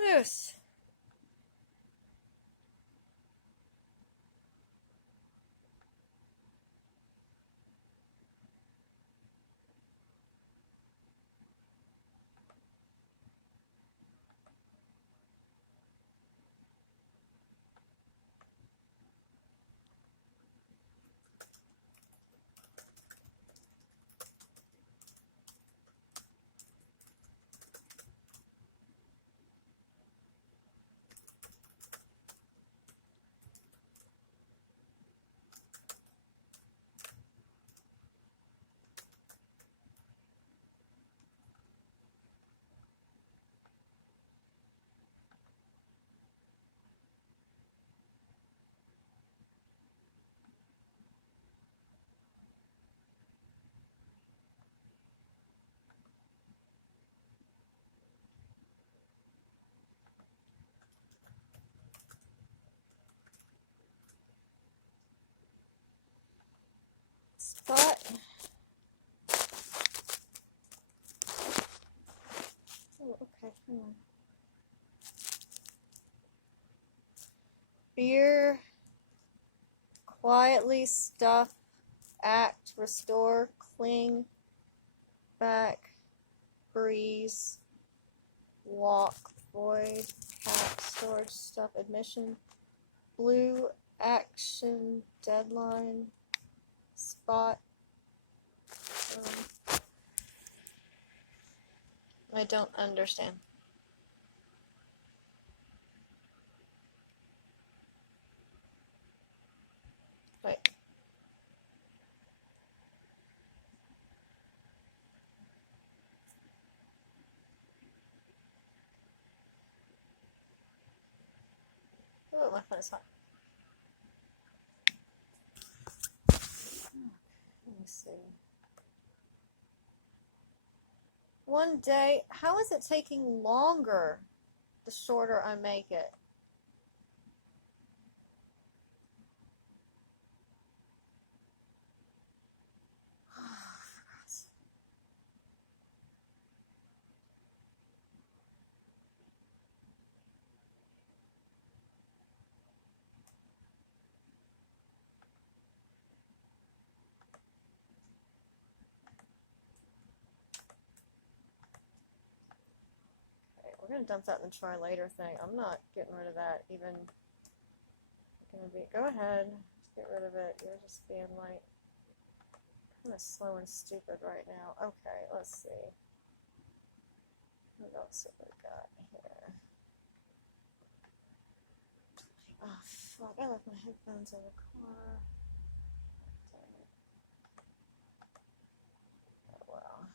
Yes. Spot. Oh, okay, hang on. Beer, quietly stuff, act, restore, cling, back, breeze, walk, void, cap, storage, stuff, admission, blue, action, deadline, spot. I don't understand. Wait. Oh, my phone is hot. Let me see. One day, how is it taking longer the shorter I make it? Okay, we're gonna dump that in the try later thing. I'm not getting rid of that even. Go ahead, just get rid of it. You're just being like kind of slow and stupid right now. Okay, let's see. What else have we got here? Oh fuck! I left my headphones in the car. Dang it. Oh well.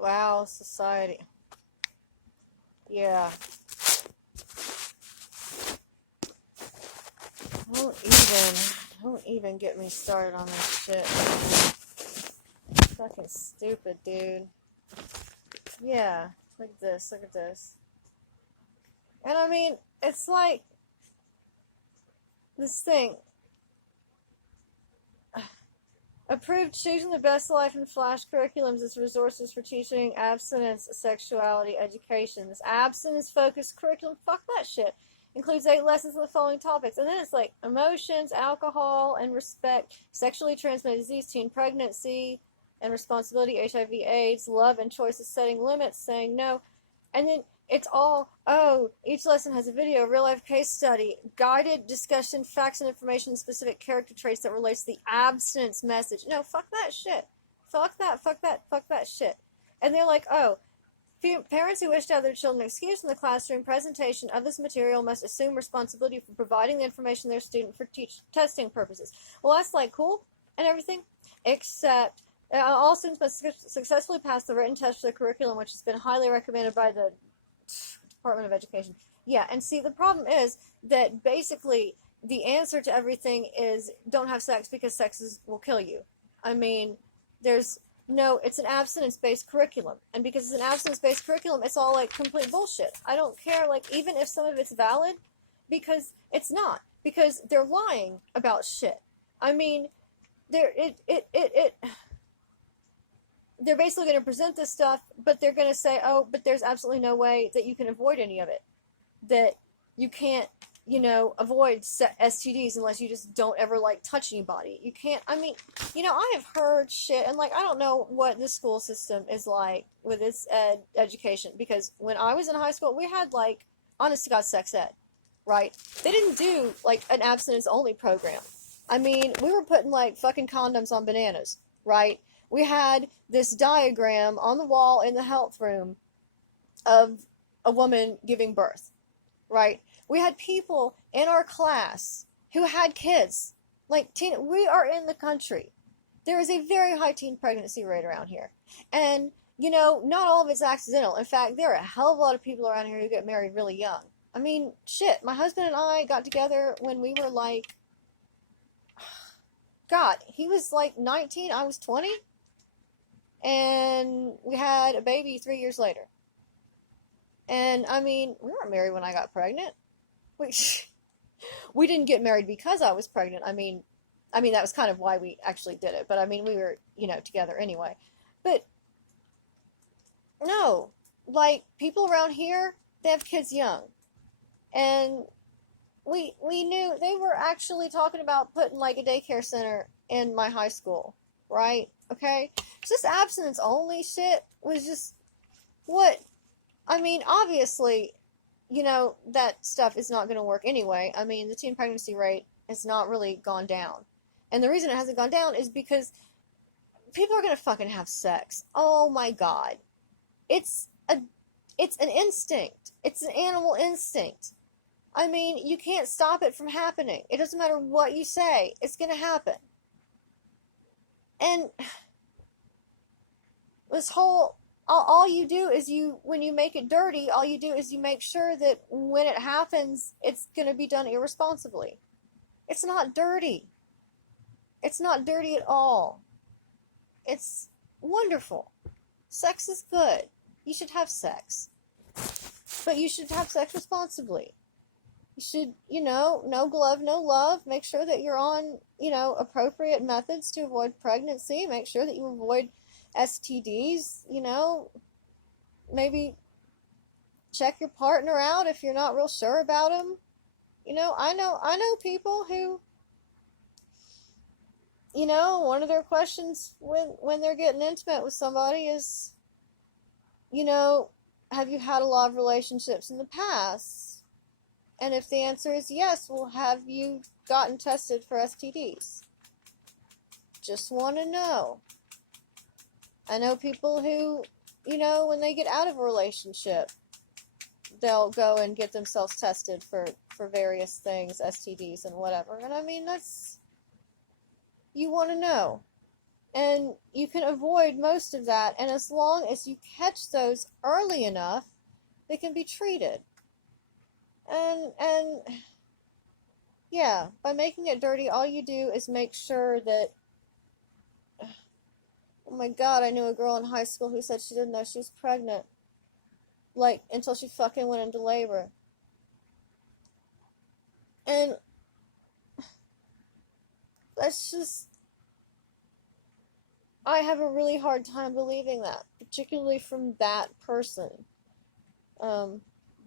Wow, society. Yeah. Don't even get me started on this shit. Fucking stupid, dude. Yeah, look at this, look at this. And I mean, it's like this thing. Approved choosing the best life in flash curriculums as resources for teaching abstinence, sexuality, education. This abstinence-focused curriculum, fuck that shit. Includes 8 lessons on the following topics. And then it's like emotions, alcohol, and respect, sexually transmitted disease, teen pregnancy, and responsibility, HIV, AIDS, love and choices, setting limits, saying no. And then it's all, each lesson has a video, real-life case study, guided discussion, facts and information, specific character traits that relates to the abstinence message. No, fuck that shit. Fuck that shit. And they're like, parents who wish to have their children excused from the classroom presentation of this material must assume responsibility for providing the information to their student for testing purposes. Well, that's like cool and everything, except all students must successfully pass the written test for the curriculum, which has been highly recommended by the Department of Education. Yeah, and see, the problem is that basically the answer to everything is don't have sex because sex will kill you. I mean, it's an abstinence-based curriculum. And because it's an abstinence-based curriculum, it's all like complete bullshit. I don't care, like, even if some of it's valid, because it's not. Because they're lying about shit. I mean, they're basically going to present this stuff, but they're going to say, but there's absolutely no way that you can avoid any of it. That you can't, avoid STDs unless you just don't ever, like, touch anybody. You can't, I mean, I have heard shit, and, like, I don't know what the school system is like with its education, because when I was in high school, we had, like, honest to God sex ed, right? They didn't do, like, an abstinence-only program. I mean, we were putting, like, fucking condoms on bananas, right? We had this diagram on the wall in the health room of a woman giving birth, right? We had people in our class who had kids. Like, we are in the country. There is a very high teen pregnancy rate around here. And, not all of it's accidental. In fact, there are a hell of a lot of people around here who get married really young. I mean, shit, my husband and I got together when we were like, God, he was like 19, I was 20. And we had a baby 3 years later. And, I mean, we weren't married when I got pregnant. We didn't get married because I was pregnant. I mean, that was kind of why we actually did it. But, I mean, we were, together anyway. But, no. Like, people around here, they have kids young. And we knew they were actually talking about putting, like, a daycare center in my high school. Right? Okay? So this abstinence-only shit was just what... I mean, obviously, that stuff is not going to work anyway. I mean, the teen pregnancy rate has not really gone down. And the reason it hasn't gone down is because people are going to fucking have sex. Oh my God. It's an instinct. It's an animal instinct. I mean, you can't stop it from happening. It doesn't matter what you say. It's going to happen. And this whole, all you do is when you make it dirty, all you do is you make sure that when it happens, it's going to be done irresponsibly. It's not dirty. It's not dirty at all. It's wonderful. Sex is good. You should have sex. But you should have sex responsibly. You should, no glove, no love. Make sure that you're on, appropriate methods to avoid pregnancy. Make sure that you avoid STDs, maybe check your partner out if you're not real sure about him. I know people who, one of their questions when they're getting intimate with somebody is, have you had a lot of relationships in the past? And if the answer is yes, well, have you gotten tested for STDs? Just want to know. I know people who, when they get out of a relationship, they'll go and get themselves tested for various things, STDs and whatever. And I mean, you want to know. And you can avoid most of that, and as long as you catch those early enough, they can be treated. And yeah, by making it dirty, all you do is make sure that, oh my god, I knew a girl in high school who said she didn't know she was pregnant, like, until she fucking went into labor. And that's just, I have a really hard time believing that, particularly from that person. Um,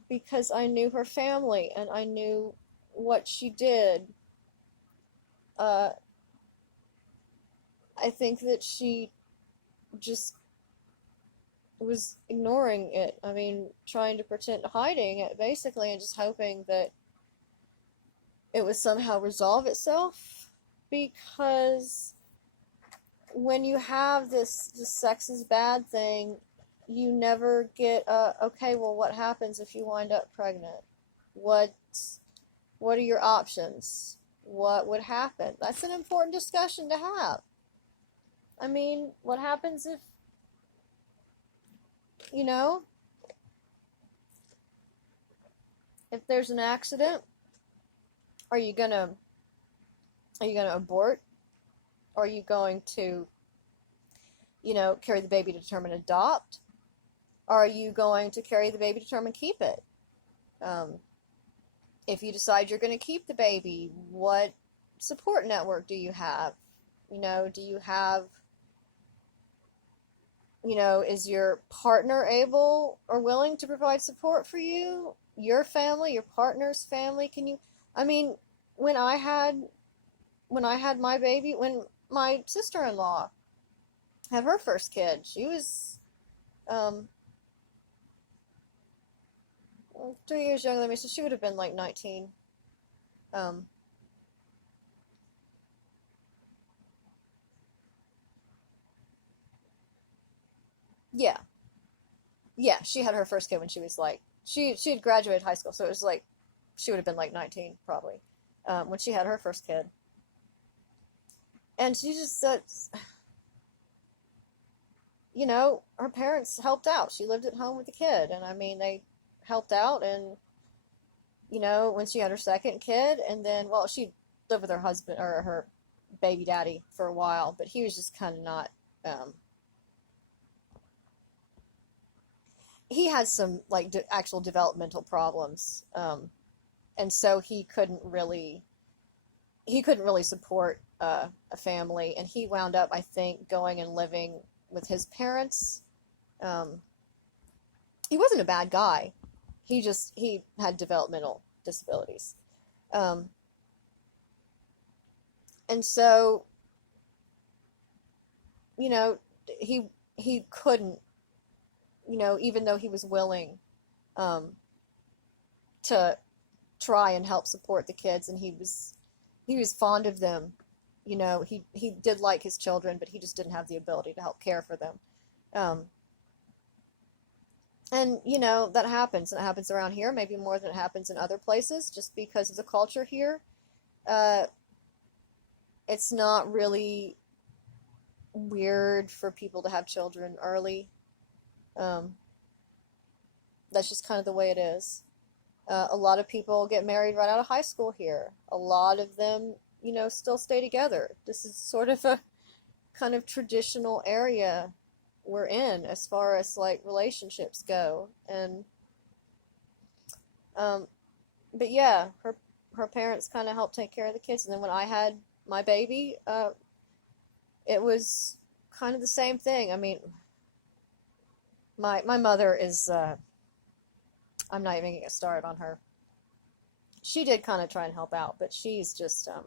because I knew her family and I knew what she did. Uh, I think that she just was ignoring it. I mean, trying to pretend, hiding it basically, and just hoping that it would somehow resolve itself. Because when you have this sex is bad thing, you never get okay, well, what happens if you wind up pregnant? What what are your options? What would happen? That's an important discussion to have. I mean, what happens if, you know, if there's an accident? Are you gonna abort? Are you going to, carry the baby to term and adopt? Are you going to carry the baby to term and keep it? Um, if you decide you're going to keep the baby, what support network do you have? Do you have, is your partner able or willing to provide support for you? Your family, your partner's family? Can you, I mean, when I had my baby, when my sister-in-law had her first kid, she was um 3 years younger than me, so she would have been like 19. Um, yeah, yeah, she had her first kid when she was like she had graduated high school, so it was like she would have been like 19 probably when she had her first kid, and she just said, her parents helped out. She lived at home with the kid, and I mean they helped out, and when she had her second kid, and then well she lived with her husband or her baby daddy for a while, but he was just kind of not. Um, he had some like actual developmental problems, and so he couldn't really support a family, and he wound up, I think, going and living with his parents. Um, he wasn't a bad guy. He had developmental disabilities, um, and so you know he couldn't, even though he was willing um, to try and help support the kids, and he was fond of them. He did like his children, but he just didn't have the ability to help care for them. Um, and that happens, and it happens around here maybe more than it happens in other places, just because of the culture here. Uh, it's not really weird for people to have children early. Um, that's just kind of the way it is. A lot of people get married right out of high school here. A lot of them, still stay together. This is sort of a kind of traditional area we're in as far as like relationships go. And um, but yeah, her parents kind of helped take care of the kids. And then when I had my baby, it was kind of the same thing. I mean, my mother is. I'm not even gonna get started on her. She did kind of try and help out, but she's just a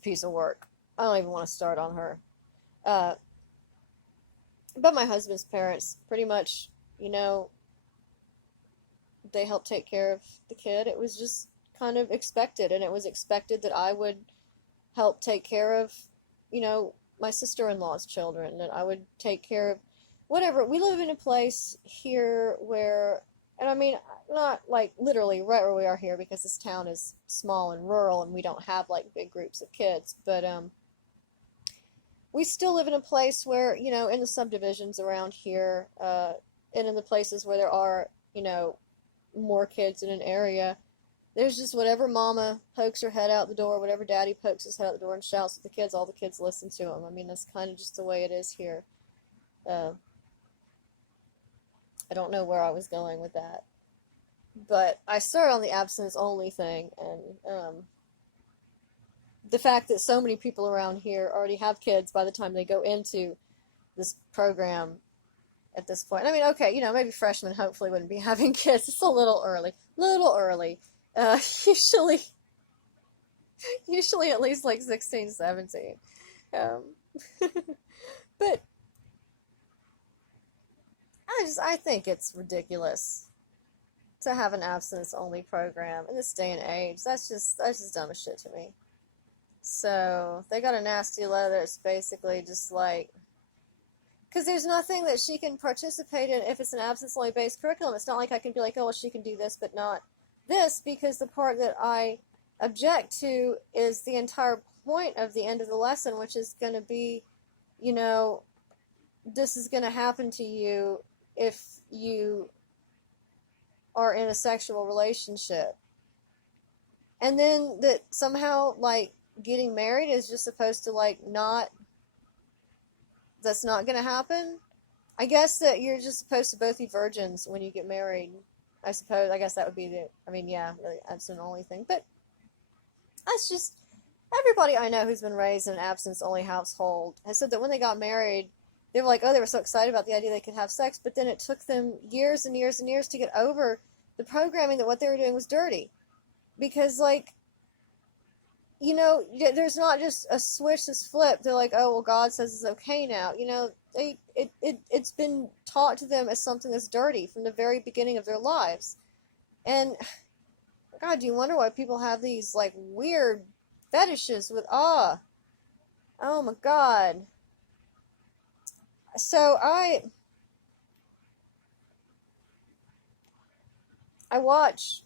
piece of work. I don't even want to start on her. Uh, but my husband's parents, pretty much, you know, they helped take care of the kid. It was just kind of expected, and it was expected that I would help take care of, my sister-in-law's children, that I would take care of whatever. We live in a place here where, and I mean, not like literally right where we are here because this town is small and rural and we don't have like big groups of kids, but we still live in a place where, you know, in the subdivisions around here, and in the places where there are, you know, more kids in an area, there's just whatever mama pokes her head out the door, whatever daddy pokes his head out the door and shouts at the kids, all the kids listen to him. I mean, that's kind of just the way it is here. I don't know where I was going with that. But I started on the abstinence only thing, and the fact that so many people around here already have kids by the time they go into this program at this point. I mean, okay, you know, maybe freshmen hopefully wouldn't be having kids. It's a little early. Little early. Usually at least like 16, 17. But I think it's ridiculous to have an abstinence-only program in this day and age. That's just dumb as shit to me. So, they got a nasty letter that's basically just like, because there's nothing that she can participate in if it's an abstinence-only based curriculum. It's not like I can be like, oh, well, she can do this, but not this, because the part that I object to is the entire point of the end of the lesson, which is going to be, you know, this is going to happen to you if you are in a sexual relationship. And then that somehow, like, getting married is just supposed to, like, not, that's not going to happen. I guess that you're just supposed to both be virgins when you get married. I suppose, I guess that would be the, I mean, yeah, really, abstinence-only thing. But that's just, everybody I know who's been raised in an abstinence-only household has said that when they got married, they were like, oh, they were so excited about the idea they could have sex, but then it took them years and years and years to get over the programming that what they were doing was dirty. Because, like, you know, there's not just a switch that's flipped. They're like, oh, well, God says it's okay now. You know, it's been taught to them as something that's dirty from the very beginning of their lives. And, God, do you wonder why people have these, like, weird fetishes with, oh my God. So I watch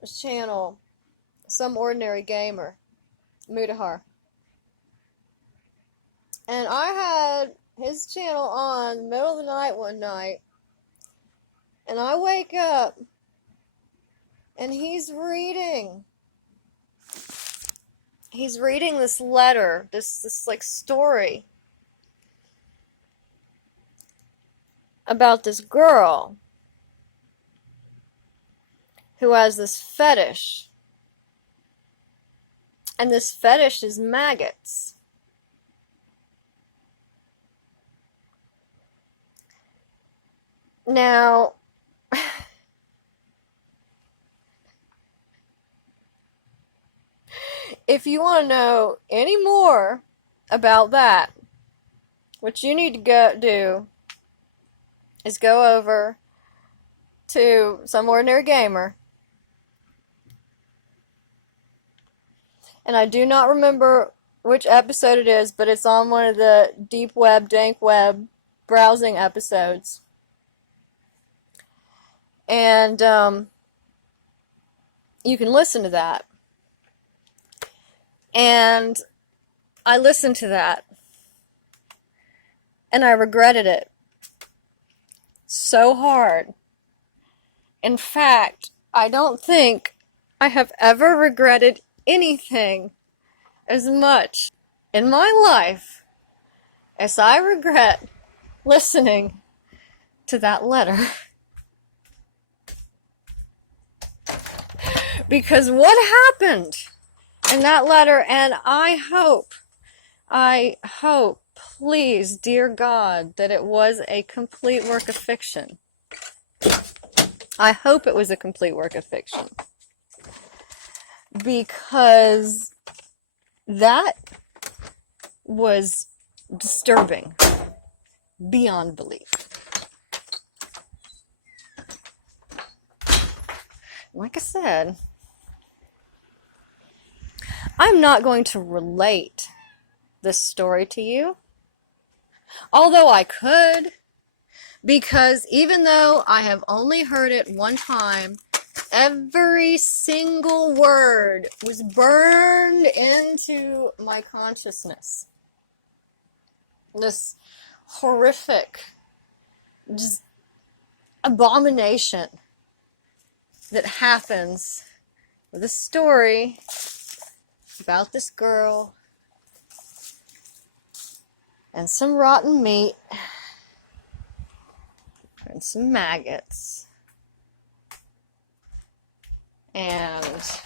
this channel, Some Ordinary Gamer, Mutahar. And I had his channel on in the middle of the night one night, and I wake up, and he's reading this letter, this like story about this girl who has this fetish. And this fetish is maggots. Now, if you want to know any more about that, what you need to go do is go over to Some Ordinary Gamer. And I do not remember which episode it is, but it's on one of the deep web, dank web browsing episodes. And you can listen to that. And I listened to that. And I regretted it so hard. In fact, I don't think I have ever regretted anything as much in my life as I regret listening to that letter. Because what happened in that letter, and I hope, please, dear God, that it was a complete work of fiction. I hope it was a complete work of fiction. Because that was disturbing beyond belief. Like I said, I'm not going to relate this story to you, although I could, because even though I have only heard it one time, every single word was burned into my consciousness. this horrific, just abomination that happens with a story about this girl and some rotten meat and some maggots and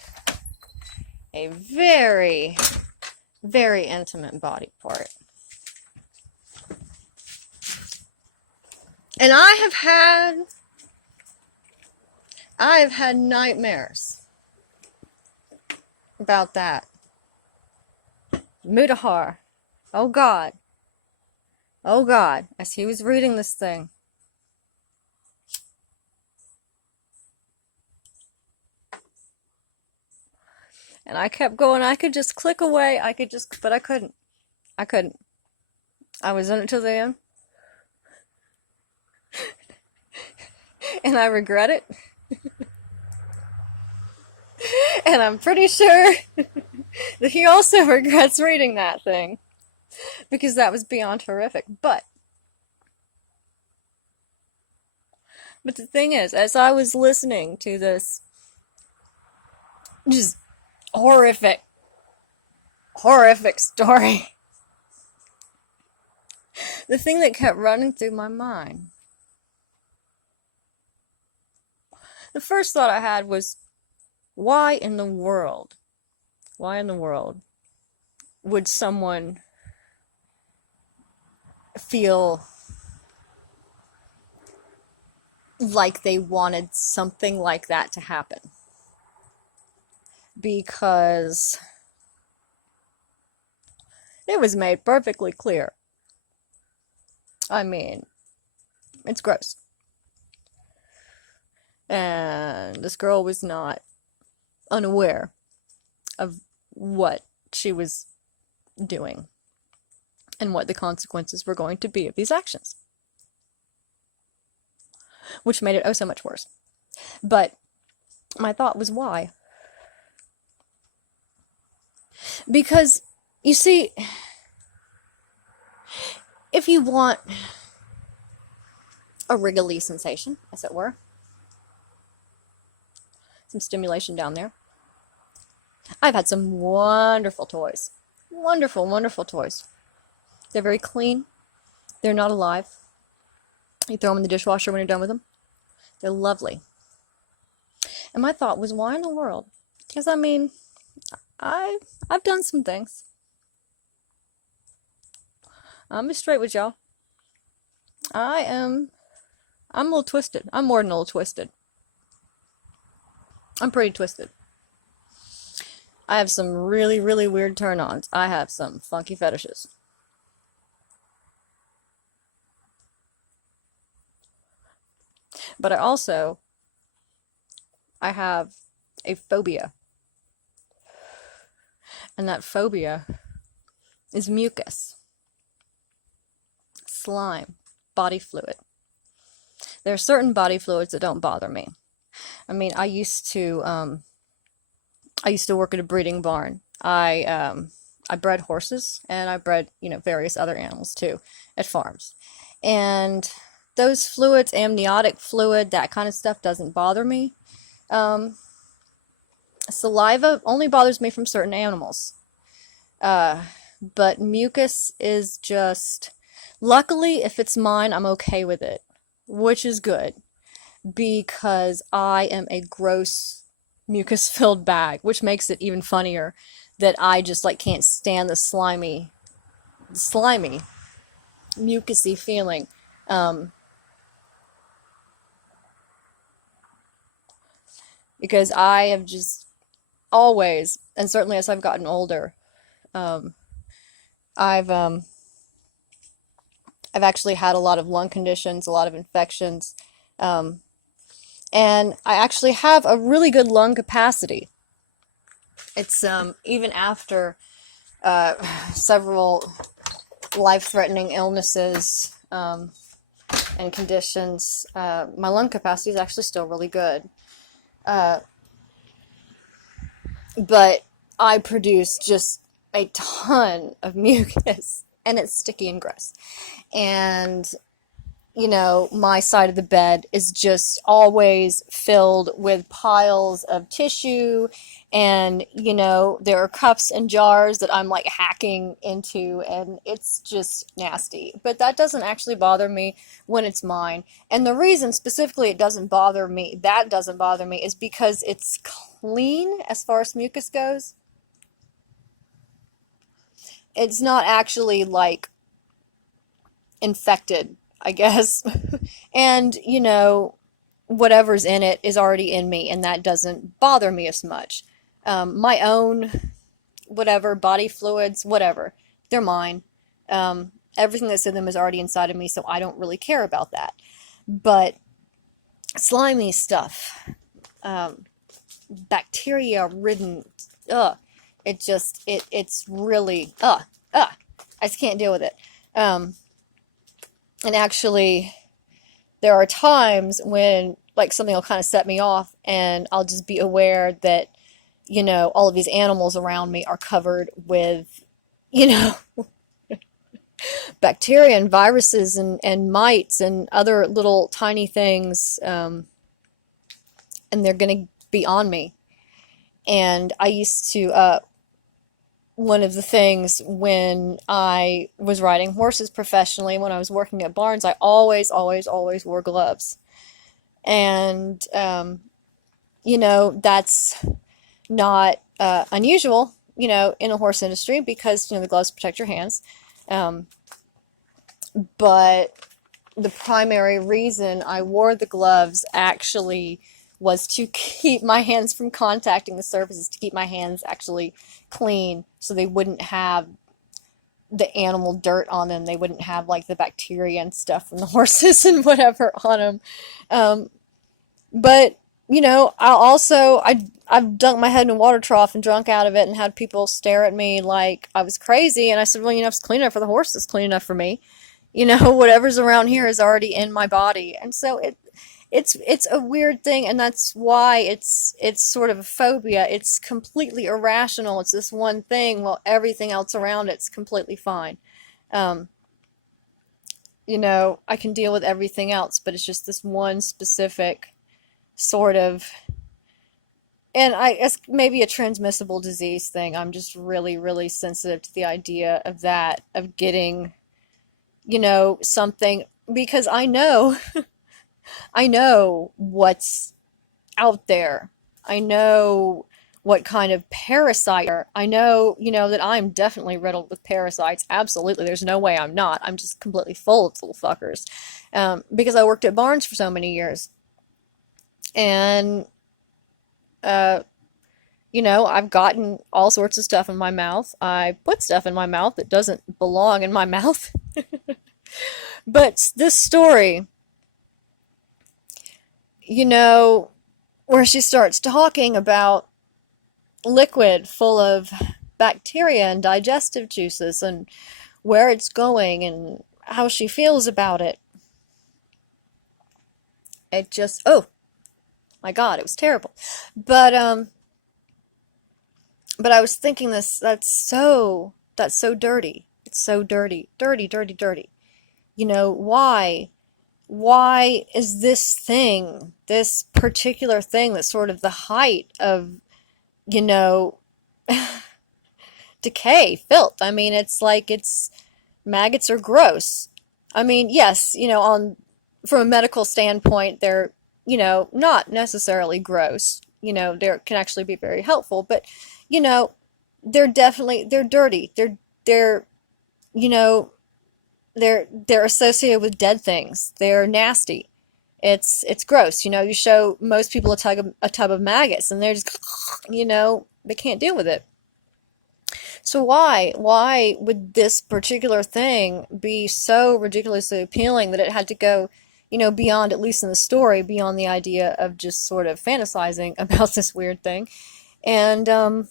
a very, very intimate body part. And I have had nightmares about that. Mutahar. Oh God. Oh God. As he was reading this thing. And I kept going. I could just click away. But I couldn't. I was in it till the end. And I regret it. And I'm pretty sure that he also regrets reading that thing. Because that was beyond horrific. But the thing is, as I was listening to this just horrific story, the thing that kept running through my mind, the first thought I had was, why in the world would someone feel like they wanted something like that to happen? Because it was made perfectly clear. I mean, it's gross. And this girl was not unaware of what she was doing and what the consequences were going to be of these actions. Which made it oh so much worse. But my thought was, why? Because, you see, if you want a wriggly sensation, as it were, some stimulation down there, I've had some wonderful toys. Wonderful, wonderful toys. They're very clean. They're not alive. You throw them in the dishwasher when you're done with them. They're lovely. And my thought was, why in the world? Because, I mean, I've done some things. I'm be straight with y'all. I'm a little twisted. I'm more than a little twisted. I'm pretty twisted. I have some really, really weird turn-ons. I have some funky fetishes. But I have a phobia. And that phobia is mucus, slime, body fluid. There are certain body fluids that don't bother me. I mean, I used to work at a breeding barn. I bred horses, and I bred, various other animals too at farms. And those fluids, amniotic fluid, that kind of stuff doesn't bother me. Saliva only bothers me from certain animals. But mucus is just, luckily, if it's mine, I'm okay with it, which is good, because I am a gross mucus-filled bag, which makes it even funnier that I just can't stand the slimy, mucusy feeling. Because I have just always, and certainly as I've gotten older, I've actually had a lot of lung conditions, a lot of infections, and I actually have a really good lung capacity. It's even after several life-threatening illnesses and conditions, my lung capacity is actually still really good. But I produce just a ton of mucus, and it's sticky and gross. And my side of the bed is just always filled with piles of tissue, and there are cups and jars that I'm like hacking into, and it's just nasty. But that doesn't actually bother me when it's mine. And the reason specifically it doesn't bother me, is because it's clean as far as mucus goes. It's not actually like infected, I guess. And, whatever's in it is already in me, and that doesn't bother me as much. My own, whatever, body fluids, whatever, they're mine. Everything that's in them is already inside of me, so I don't really care about that. But slimy stuff, bacteria-ridden, it's really, I just can't deal with it. And actually, there are times when like something will kind of set me off, and I'll just be aware that, all of these animals around me are covered with, bacteria and viruses and mites and other little tiny things, and they're going to be on me. And I used to, one of the things when I was riding horses professionally, when I was working at barns, I always wore gloves. And, that's not unusual, in the horse industry, because, the gloves protect your hands. But the primary reason I wore the gloves actually was to keep my hands from contacting the surfaces, to keep my hands actually clean, so they wouldn't have the animal dirt on them. They wouldn't have like the bacteria and stuff from the horses and whatever on them. But I've dunked my head in a water trough and drunk out of it, and had people stare at me like I was crazy. And I said, well, it's clean enough for the horse. It's clean enough for me. Whatever's around here is already in my body. And so it's a weird thing, and that's why it's sort of a phobia. It's completely irrational. It's this one thing, while everything else around it's completely fine. I can deal with everything else, but it's just this one specific sort of, and it's maybe a transmissible disease thing. I'm just really, really sensitive to the idea of that, of getting, something, because I know what's out there. I know what kind of parasite. I know, that I'm definitely riddled with parasites. Absolutely. There's no way I'm not. I'm just completely full of little fuckers. Because I worked at barns for so many years. And, I've gotten all sorts of stuff in my mouth. I put stuff in my mouth that doesn't belong in my mouth. But this story, where she starts talking about liquid full of bacteria and digestive juices, and where it's going and how she feels about it. It just, oh my God, it was terrible. But I was thinking that's so dirty. It's so dirty. Dirty. Why is this particular thing that's sort of the height of, decay, filth? I mean, it's like maggots are gross. I mean, yes, from a medical standpoint, they're, not necessarily gross. They can actually be very helpful, but, they're dirty. They're associated with dead things. They're nasty. It's gross. You show most people a tub of maggots, and they're just, they can't deal with it. So why would this particular thing be so ridiculously appealing that it had to go, beyond, at least in the story, beyond the idea of just sort of fantasizing about this weird thing, and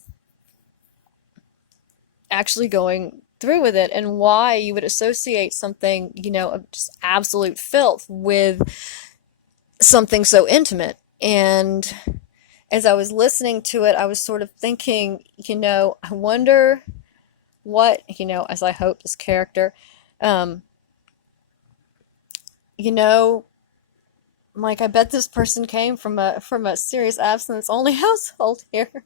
actually going through with it, and why you would associate something, of just absolute filth with something so intimate. And as I was listening to it, I was sort of thinking, I wonder what, as I hope this character, um, like I bet this person came from a serious abstinence only household here.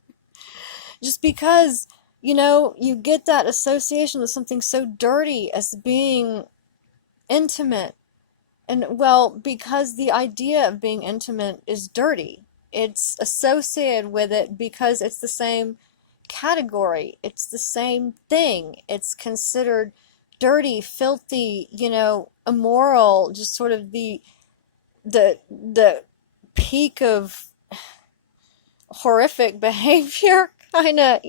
Just because, you get that association with something so dirty as being intimate. And well, because the idea of being intimate is dirty. It's associated with it because it's the same category. It's the same thing. It's considered dirty, filthy, immoral, just sort of the peak of horrific behavior, kind of,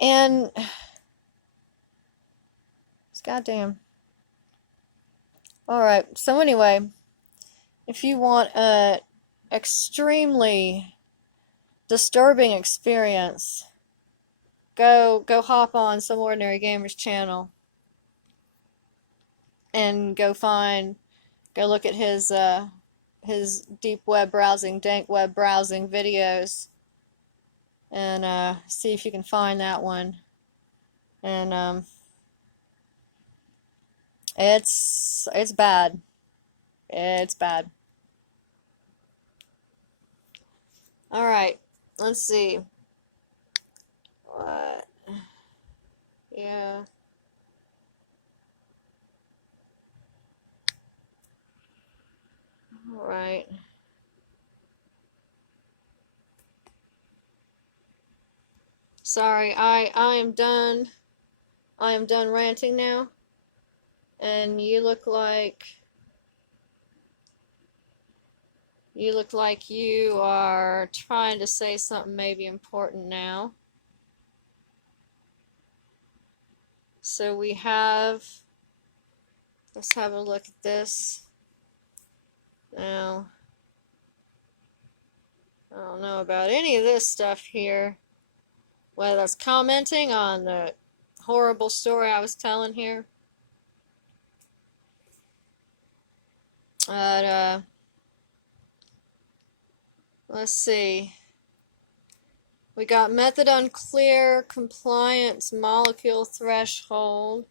and it's goddamn. All right. So anyway, if you want a extremely disturbing experience, go hop on Some Ordinary Gamer's channel and go look at his deep web browsing, dank web browsing videos, and see if you can find that one. And it's bad. It's bad. All right, let's see. What? Yeah. All right. Sorry, I am done. I am done ranting now. And you look like you are trying to say something maybe important now. So let's have a look at this. Now, I don't know about any of this stuff here. Whether that's commenting on the horrible story I was telling here. But, let's see. We got method unclear, compliance, molecule threshold.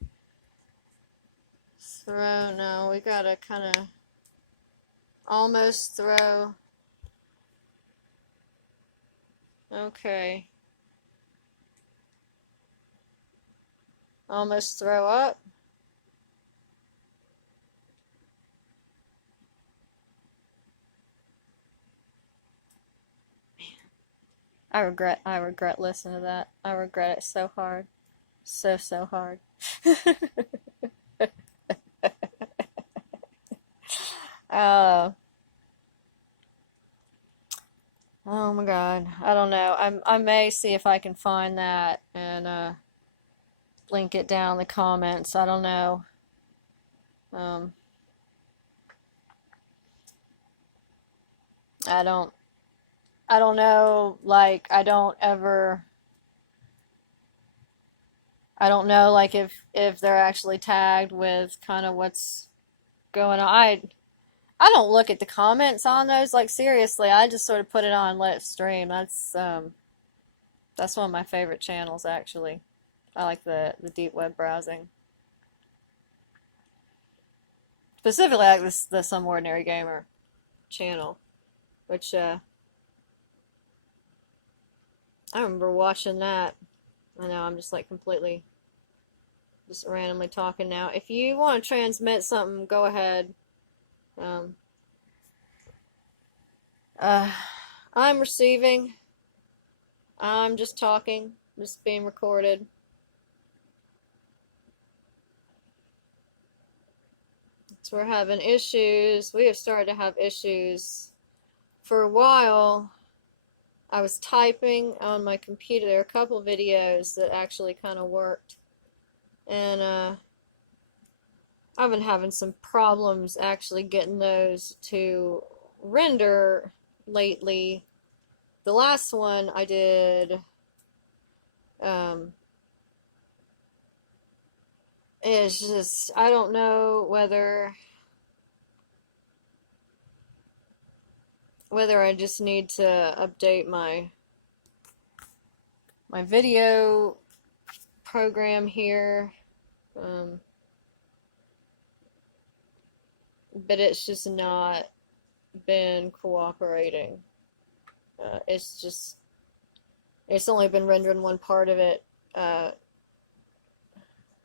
No, we gotta kind of almost throw. Okay. Almost throw up. I regret listening to that. I regret it so hard. So hard. uh, oh my God. I don't know. I may see if I can find that and link it down in the comments. I don't know. I don't know, like, I don't know, like, if they're actually tagged with kind of what's going on. I don't look at the comments on those, like, seriously. I just sort of put it on and let it stream. That's one of my favorite channels, actually. I like the deep web browsing. Specifically, I like the Some Ordinary Gamer channel, which, I remember watching that. I know I'm just like completely just randomly talking now. If you want to transmit something, go ahead. I'm receiving. I'm just talking. Just being recorded. So we're having issues. We have started to have issues. For a while, I was typing on my computer. There are a couple videos that actually kind of worked. And I've been having some problems actually getting those to render lately. The last one I did is just, I don't know whether I just need to update my my video program here, but it's just not been cooperating. It's only been rendering one part of it.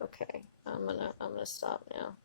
Okay, I'm gonna stop now.